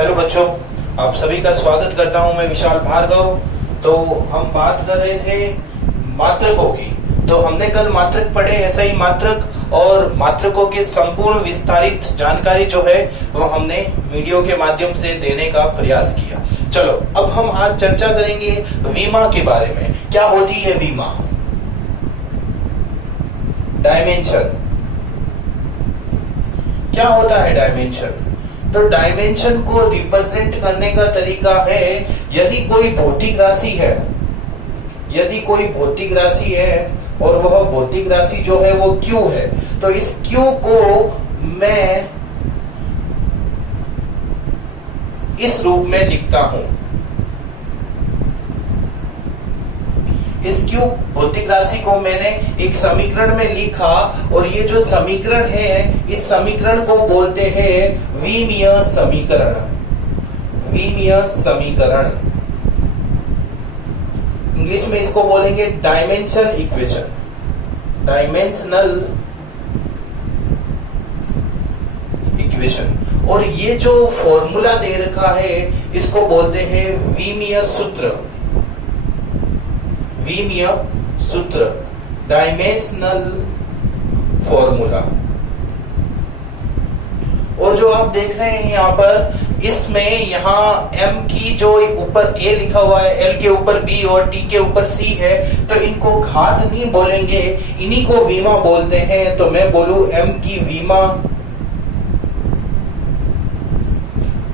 Hello बच्चों, आप सभी का स्वागत करता हूं मैं विशाल भार्गव। तो हम बात कर रहे थे मात्रकों की। तो हमने कल मात्रक पढ़े, ऐसा ही मात्रक और मात्रकों के संपूर्ण विस्तारित जानकारी जो है वो हमने वीडियो के माध्यम से देने का प्रयास किया। चलो अब हम आज चर्चा करेंगे विमा के बारे में। क्या होती है विमा? डायमेंशन। क्या होता है डायमेंशन? तो डायमेंशन को रिप्रेजेंट करने का तरीका है, यदि कोई भौतिक राशि है, यदि कोई भौतिक राशि है और वह भौतिक राशि जो है वो Q है, तो इस Q को मैं इस रूप में लिखता हूं। इस Q भौतिक राशि को मैंने एक समीकरण में लिखा और ये जो समीकरण है, इस समीकरण को बोलते हैं विमीय समीकरण। विमीय समीकरण, इंग्लिश में इसको बोलेंगे डायमेंशन इक्वेशन, डायमेंशनल इक्वेशन। और ये जो फॉर्मूला दे रखा है इसको बोलते हैं विमीय सूत्र। विमीय सूत्र, डायमेंशनल फॉर्मूला। और जो आप देख रहे हैं यहाँ पर, इसमें यहाँ M की जो ऊपर A लिखा हुआ है, L के ऊपर B और T के ऊपर C है, तो इनको घात नहीं बोलेंगे, इन्हीं को विमा बोलते हैं। तो मैं बोलूं M की विमा,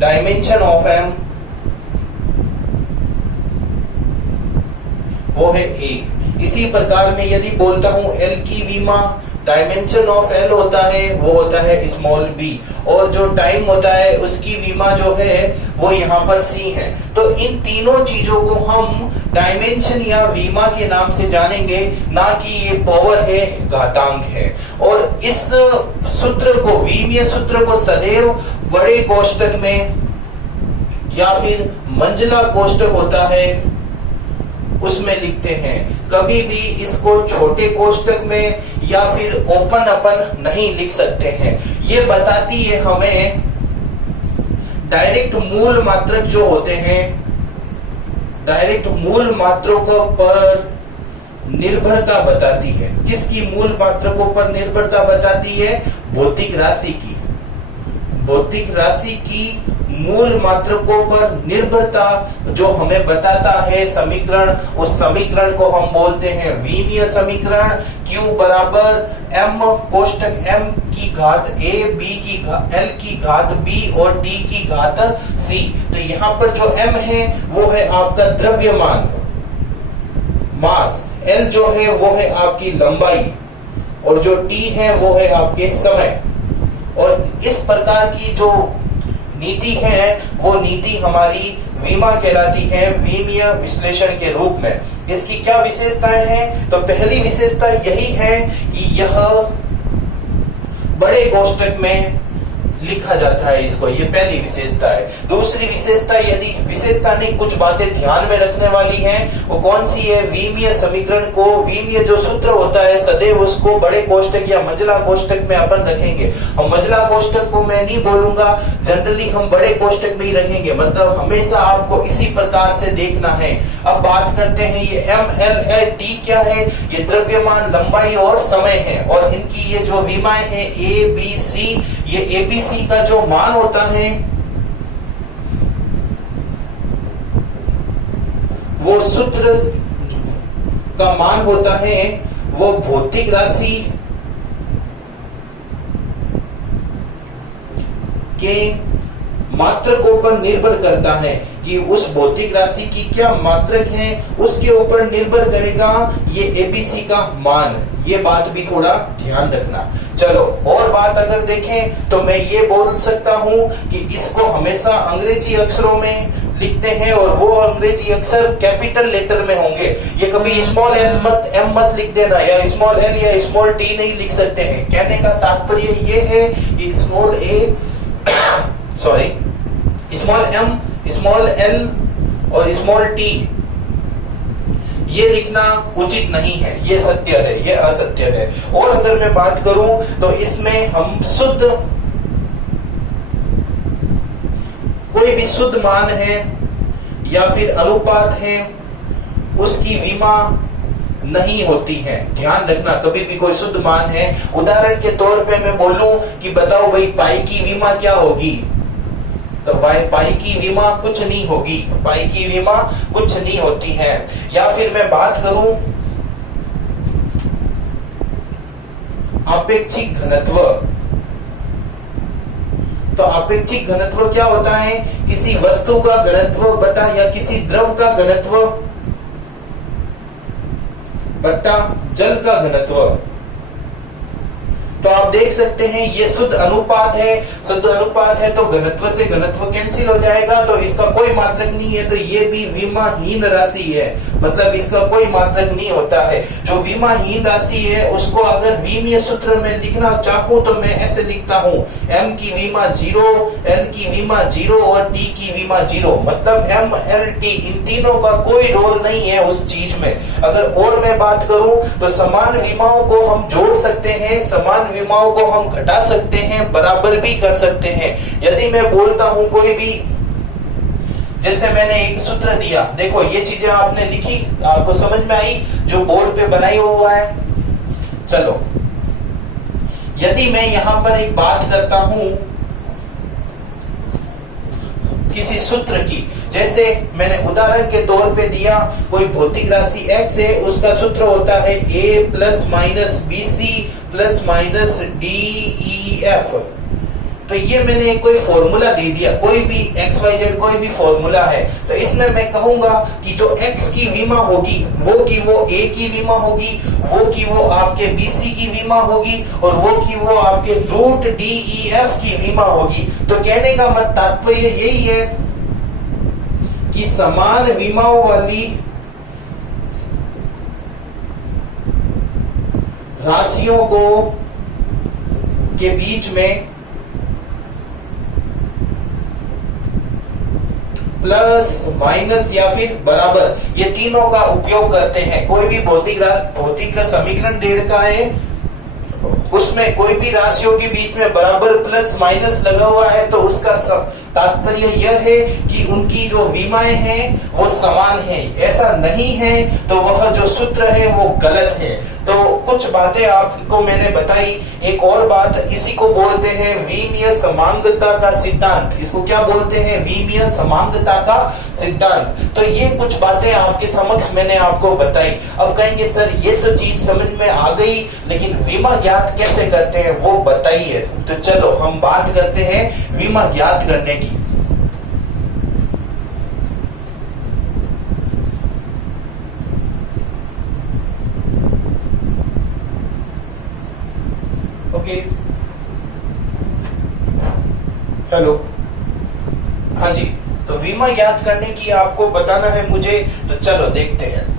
डायमेंशन ऑफ M वो है A। इसी प्रकार में यदि बोलता हूं L की विमा, डायमेंशन ऑफ L होता है वो होता है स्मॉल b, और जो टाइम होता है उसकी विमा जो है वो यहाँ पर C है। तो इन तीनों चीजों को हम डायमेंशन या विमा के नाम से जानेंगे, ना कि ये पावर है, घातांक है। और इस सूत्र को, विमीय सूत्र को सदैव बड़े कोष्टक में या फिर मंजिला कोष्टक होता है उसमें लिखते हैं। कभी भी इसको छोटे कोष्टक में या फिर ओपन अपन नहीं लिख सकते हैं। ये बताती है हमें डायरेक्ट मूल मात्रक जो होते हैं, डायरेक्ट मूल मात्रकों पर निर्भरता बताती है। किसकी मूल मात्रकों पर निर्भरता बताती है? भौतिक राशि की। भौतिक राशि की मूल मात्रकों पर निर्भरता जो हमें बताता है समीकरण, उस समीकरण को हम बोलते हैं विमीय समीकरण। Q बराबर M कोष्टक M की घात A, B की घात L की घात B और T की घात C। तो यहाँ पर जो M है वो है आपका द्रव्यमान, मास। L जो है वो है आपकी लंबाई और जो T है वो है आपके समय। और इस प्रकार की जो नीति है वो नीति हमारी विमा कहलाती है, विमीय विश्लेषण के रूप में। इसकी क्या विशेषताएं हैं? तो पहली विशेषता यही है कि यह बड़े कोष्टक में लिखा जाता है इसको, ये पहली विशेषता है। दूसरी विशेषता, यदि विशेषता नहीं, कुछ बातें ध्यान में रखने वाली हैं, वो कौन सी है? विमीय समीकरण को, विमीय जो सूत्र होता है सदैव उसको बड़े कोष्टक या मंजिला कोष्टक में अपन रखेंगे। और मंजिला कोष्टक को मैं नहीं बोलूंगा, जनरली हम बड़े कोष्टक में ही रखेंगे, मतलब हमेशा आपको इसी प्रकार से देखना है। अब बात करते हैं ये M, L, T क्या है? ये द्रव्यमान, लंबाई और समय है। और इनकी ये जो विमाएं हैं A, B, C, ये ABC का जो मान होता है वो सूत्र का मान होता है वो भौतिक राशि के मात्रकों पर निर्भर करता है कि उस भौतिक राशि की क्या मात्रक है, उसके ऊपर निर्भर करेगा ये एबीसी का मान। ये बात भी थोड़ा ध्यान रखना। चलो और बात अगर देखें तो मैं ये बोल सकता हूं कि इसको हमेशा अंग्रेजी अक्षरों में लिखते हैं और वो अंग्रेजी अक्षर कैपिटल लेटर में होंगे। ये कभी स्मॉल एम मत लिख देना, या स्मॉल एल या स्मॉल टी नहीं लिख सकते हैं। कहने का तात्पर्य ये है कि small small M, small L और स्मॉल टी ये लिखना उचित नहीं है, ये सत्य है, ये असत्य है। और अगर मैं बात करूं तो इसमें हम शुद्ध कोई भी शुद्ध मान है या फिर अनुपात है उसकी विमा नहीं होती है। ध्यान रखना, कभी भी कोई शुद्ध मान है, उदाहरण के तौर पे मैं बोलूं कि बताओ भाई पाई की विमा क्या होगी, तो पाई की विमा कुछ नहीं होगी, पाई की विमा कुछ नहीं होती है। या फिर मैं बात करूं अपेक्षिक घनत्व, तो अपेक्षिक घनत्व क्या होता है, किसी वस्तु का घनत्व बटा या किसी द्रव का घनत्व बटा जल का घनत्व। तो आप देख सकते हैं ये शुद्ध अनुपात है, शुद्ध अनुपात है तो घनत्व से घनत्व कैंसिल हो जाएगा, तो इसका कोई मात्रक नहीं है, तो ये भी विमाहीन राशि है, मतलब इसका कोई मात्रक नहीं होता है। जो विमाहीन राशि है उसको अगर विमीय सूत्र में लिखना चाहूं तो मैं ऐसे लिखता हूं, m की विमा 0, l की विमा 0 और t की विमा 0, मतलब m l t इन तीनों का कोई रोल नहीं है उस चीज में। अगर और मैं बात करूं तो समान विमाओं को हम जोड़ सकते हैं, समान विमाओं को हम घटा सकते हैं, बराबर भी कर सकते हैं। यदि मैं बोलता हूं कोई भी, जैसे मैंने एक सूत्र दिया, देखो ये चीजें आपने लिखी, आपको समझ में आई जो बोर्ड पे बनाई हुआ है। चलो यदि मैं यहां पर एक बात करता हूं किसी सूत्र की, जैसे मैंने उदाहरण के तौर पे दिया कोई भौतिक राशि x है, उसका सूत्र होता है a plus minus B C plus minus D E F. तो ये मैंने कोई फॉर्मूला दे दिया, कोई भी एक्स वाई जेड कोई भी फॉर्मूला है, तो इसमें मैं कहूंगा कि जो x की विमा होगी वो की वो a की विमा होगी, वो की वो आपके bc की विमा होगी, और वो की वो आपके रूट डी ई एफ की विमा होगी। तो कहने का मत तात्पर्य यही है कि समान विमाओं वाली राशियों को के बीच में प्लस माइनस या फिर बराबर ये तीनों का उपयोग करते हैं। कोई भी भौतिक समीकरण दे रखा है, उसमें कोई भी राशियों के बीच में बराबर प्लस माइनस लगा हुआ है, तो उसका तात्पर्य यह है कि उनकी जो विमाएं हैं वो समान हैं। ऐसा नहीं है तो वह जो सूत्र है वो गलत है। तो कुछ बातें आपको मैंने बताई। एक और बात, इसी को बोलते हैं विमीय समांगता का सिद्धांत। इसको क्या बोलते हैं? विमीय समांगता का सिद्धांत। तो ये कुछ बातें आपके समक्ष मैंने आपको बताई। अब कहेंगे सर ये तो चीज समझ में आ गई, लेकिन विमा ज्ञात कैसे करते हैं वो बताइए। तो चलो हम बात करते हैं विमा ज्ञात करने की। ओके, हेलो, हाँ जी, तो विमा ज्ञात करने की आपको बताना है मुझे, तो चलो देखते हैं।